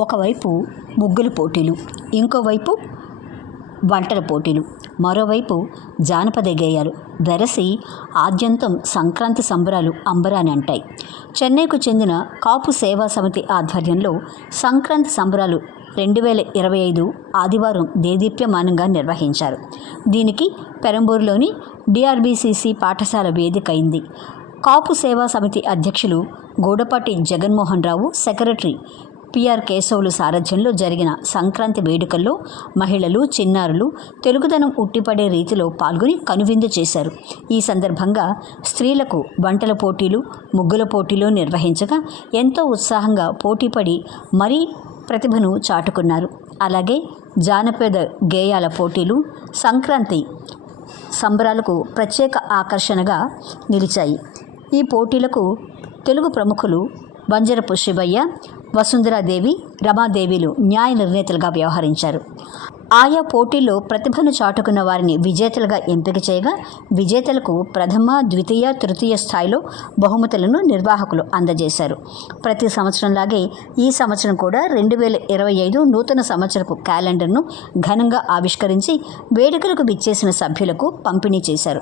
ఒకవైపు ముగ్గుల పోటీలు ఇంకోవైపు వంటల పోటీలు మరోవైపు జానపద గేయాలు వెరసి ఆద్యంతం సంక్రాంతి సంబరాలు అంబరాని అంటాయి. చెన్నైకు చెందిన కాపు సేవా సమితి ఆధ్వర్యంలో సంక్రాంతి సంబరాలు రెండు వేల ఇరవై ఐదు ఆదివారం దేదీప్యమానంగా నిర్వహించారు. దీనికి పెరంబూరులోని డిఆర్బిసిసి పాఠశాల వేదిక అయింది. కాపు సేవా సమితి అధ్యక్షులు గూడపాటి జగన్మోహన్ రావు సెక్రటరీ పిఆర్ కేశవులు సారథ్యంలో జరిగిన సంక్రాంతి వేడుకల్లో మహిళలు చిన్నారులు తెలుగుదనం ఉట్టిపడే రీతిలో పాల్గొని కనువిందు చేశారు. ఈ సందర్భంగా స్త్రీలకు వంటల పోటీలు ముగ్గుల పోటీలు నిర్వహించగా ఎంతో ఉత్సాహంగా పోటీపడి మరీ ప్రతిభను చాటుకున్నారు. అలాగే జానపద గేయాల పోటీలు సంక్రాంతి సంబరాలకు ప్రత్యేక ఆకర్షణగా నిలిచాయి. ఈ పోటీలకు తెలుగు ప్రముఖులు బంజరపు శివయ్య వసుంధరాదేవి రమాదేవిలు న్యాయ నిర్ణేతలుగా వ్యవహరించారు. ఆయా పోటీల్లో ప్రతిభను చాటుకున్న వారిని విజేతలుగా ఎంపిక చేయగా విజేతలకు ప్రథమ ద్వితీయ తృతీయ స్థాయిలో బహుమతులను నిర్వాహకులు అందజేశారు. ప్రతి సంవత్సరంలాగే ఈ సంవత్సరం కూడా రెండు వేల ఇరవై ఐదు నూతన సంవత్సరపు క్యాలెండర్ను ఘనంగా ఆవిష్కరించి వేడుకలకు విచ్చేసిన సభ్యులకు పంపిణీ చేశారు.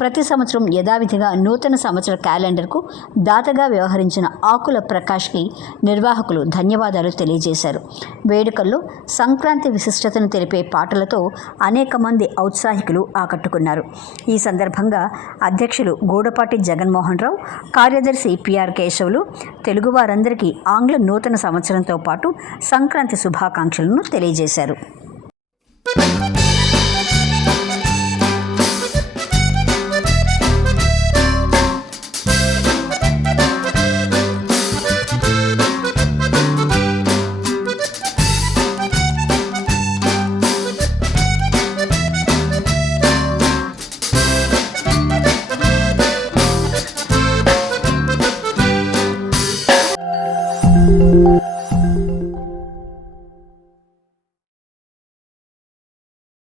ప్రతి సంవత్సరం యథావిధిగా నూతన సంవత్సర క్యాలెండర్కు దాతగా వ్యవహరించిన ఆకుల ప్రకాష్కి నిర్వాహకులు ధన్యవాదాలు తెలియజేశారు. వేడుకల్లో సంక్రాంతి విశిష్టతను తెలిపి పాటలతో అనేక మంది ఔత్సాహికులు ఆకట్టుకున్నారు. ఈ సందర్భంగా అధ్యక్షులు గూడపాటి జగన్మోహన్ రావు కార్యదర్శి పిఆర్ కేశవులు తెలుగువారందరికీ ఆంగ్ల నూతన సంవత్సరంతో పాటు సంక్రాంతి శుభాకాంక్షలను తెలియజేశారు.